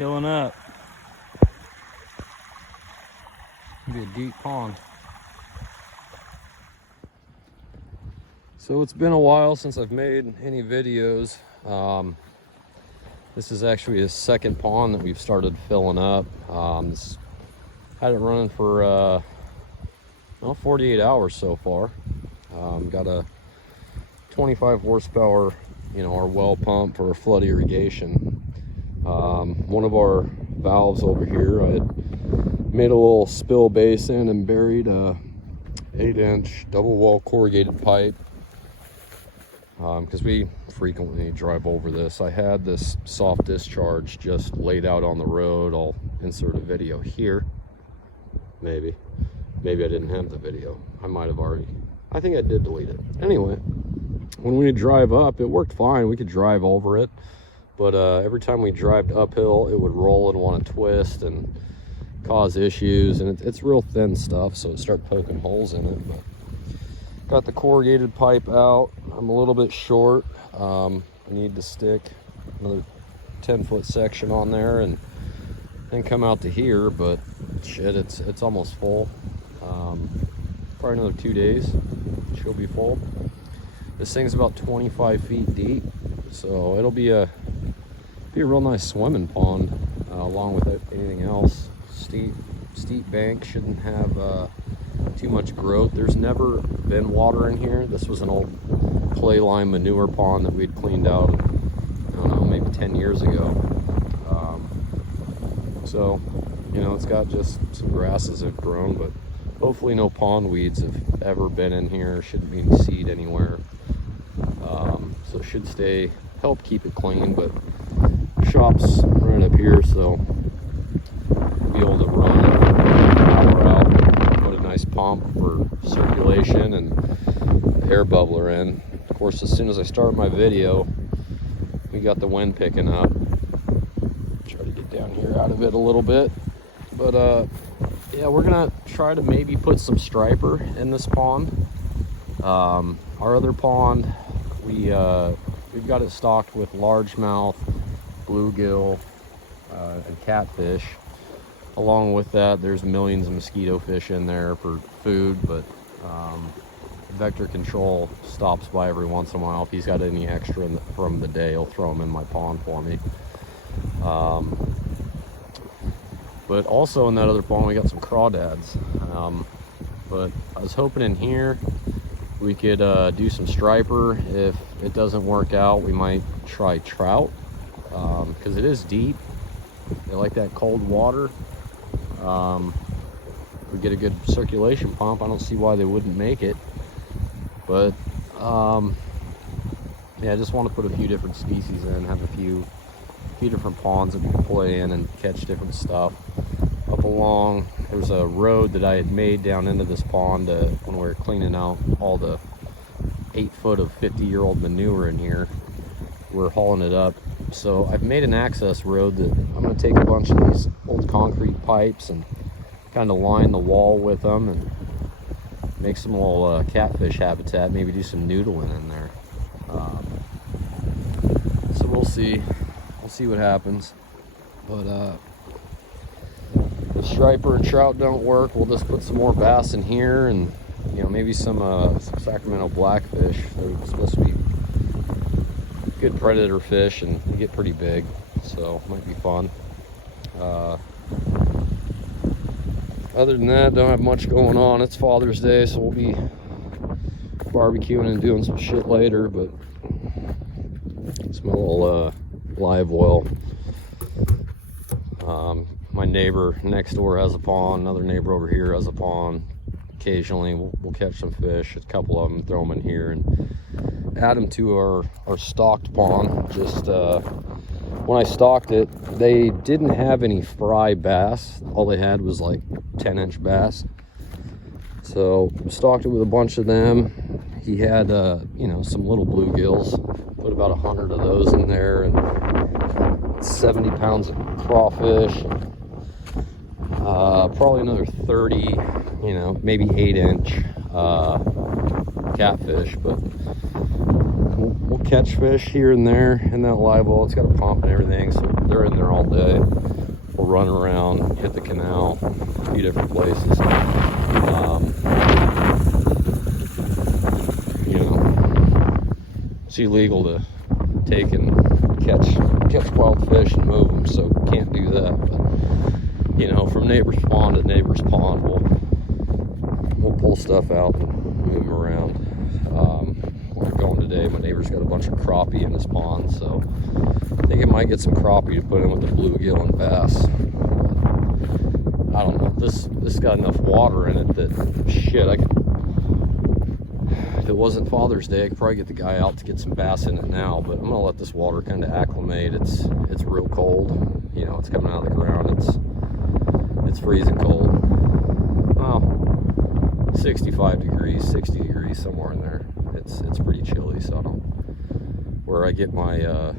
Filling up. Be a deep pond. So it's been a while since I've made any videos. This is actually a second pond that we've started filling up. Had it running for 48 hours so far. Got a 25 horsepower, our well pump for flood irrigation. One of our valves over here, I had made a little spill basin and buried a 8-inch double wall corrugated pipe, because we frequently drive over this. I had this soft discharge just laid out on the road. I'll insert a video here. Maybe I didn't have the video. I might have already. I think I did delete it. Anyway, when we drive up, it worked fine. We could drive over it, but every time we drove uphill, it would roll and want to twist and cause issues. And it's real thin stuff, so it started poking holes in it. But got the corrugated pipe out. I'm a little bit short. I need to stick another 10-foot section on there and then come out to here. But shit, it's almost full. Probably another 2 days, she'll be full. This thing's about 25 feet deep, so it'll be a real nice swimming pond, along with anything else. Steep bank, shouldn't have too much growth. There's never been water in here. This was an old clay lime manure pond that we'd cleaned out, I don't know, maybe 10 years ago. So it's got just some grasses have grown, but hopefully no pond weeds have ever been in here. Shouldn't be any seed anywhere. So it should help keep it clean. But shop's right up here, so we'll be able to run power out, put a nice pump for circulation and air bubbler in. Of course, as soon as I start my video, we got the wind picking up. Try to get down here out of it a little bit. But yeah, we're gonna try to maybe put some striper in this pond. Our other pond, we've got it stocked with largemouth, bluegill, and catfish. Along with that, there's millions of mosquito fish in there for food, but vector control stops by every once in a while. If he's got any extra from the day, he'll throw them in my pond for me. But also in that other pond, we got some crawdads. But I was hoping in here we could do some striper. If it doesn't work out, we might try trout, because it is deep. They like that cold water. If we get a good circulation pump, I don't see why they wouldn't make it. But yeah, I just want to put a few different species in, have a few different ponds that we can play in and catch different stuff. Up along, there's a road that I had made down into this pond when we were cleaning out all the 8 foot of 50-year-old manure in here. We're hauling it up. So I've made an access road that I'm going to take a bunch of these old concrete pipes and kind of line the wall with them and make some little catfish habitat, maybe do some noodling in there. So we'll see. We'll see what happens. But if striper and trout don't work, we'll just put some more bass in here, and maybe some Sacramento blackfish. They're supposed to be good predator fish and they get pretty big, so might be fun. Other than that, don't have much going on. It's Father's Day, so we'll be barbecuing and doing some shit later. But it's my little live well. My neighbor next door has a pond. Another neighbor over here has a pond. Occasionally we'll catch some fish, a couple of them, throw them in here and add them to our stocked pond. Just when I stocked it, they didn't have any fry bass. All they had was like 10-inch bass. So stocked it with a bunch of them. He had some little bluegills. Put about 100 of those in there, and 70 pounds of crawfish. Probably another 30, maybe 8-inch catfish. But we'll catch fish here and there in that live well. It's got a pump and everything, so they're in there all day. We'll run around, hit the canal, a few different places. You know, it's illegal to take and catch wild fish and move them, so can't do that. But, you know, from neighbor's pond to neighbor's pond, we'll pull stuff out and move them around. We're going today. My neighbor's got a bunch of crappie in his pond, so I think it might get some crappie to put in with the bluegill and bass. I don't know. This got enough water in it that shit. If it wasn't Father's Day, I could probably get the guy out to get some bass in it now. But I'm gonna let this water kind of acclimate. It's real cold. You know, it's coming out of the ground. It's freezing cold. Well, 65 degrees, 60 degrees, somewhere in there. It's pretty chilly. So I don't. Where I get my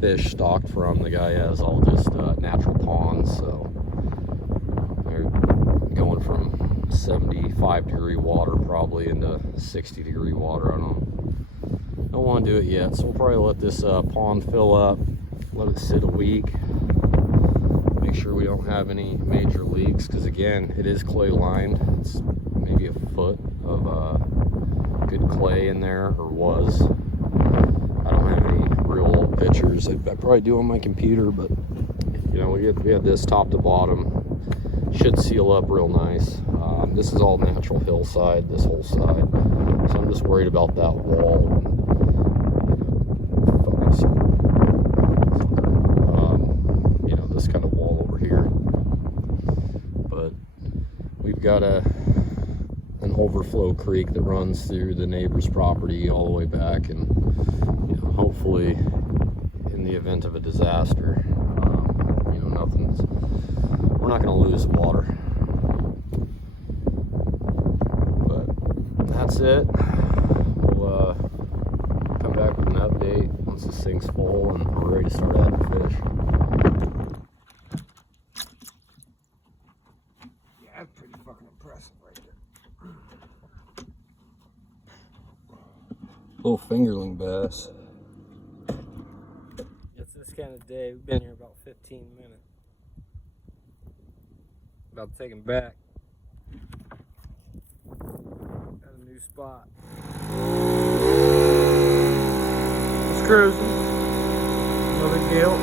fish stocked from, the guy has all just natural ponds. So they're going from 75-degree water probably into 60-degree water. I don't want to do it yet, so we'll probably let this pond fill up, let it sit a week, make sure we don't have any major leaks, because again, it is clay lined. It's maybe a foot of good clay in there, or was. I don't have any real old pictures. I probably do on my computer, but you know, we have this top to bottom. Should seal up real nice. This is all natural hillside, this whole side. So I'm just worried about that wall. Focus. You know, this kind of wall over here. But we've got an overflow creek that runs through the neighbor's property all the way back, and you know, hopefully, in the event of a disaster, you know, we're not going to lose water. That's it. We'll come back with an update once this thing's full and we're ready to start adding fish. Yeah, that's pretty fucking impressive right there. Little fingerling bass. It's this kind of day. We've been here about 15 minutes. About to take him back. Got a new spot. Just cruising. No big deal.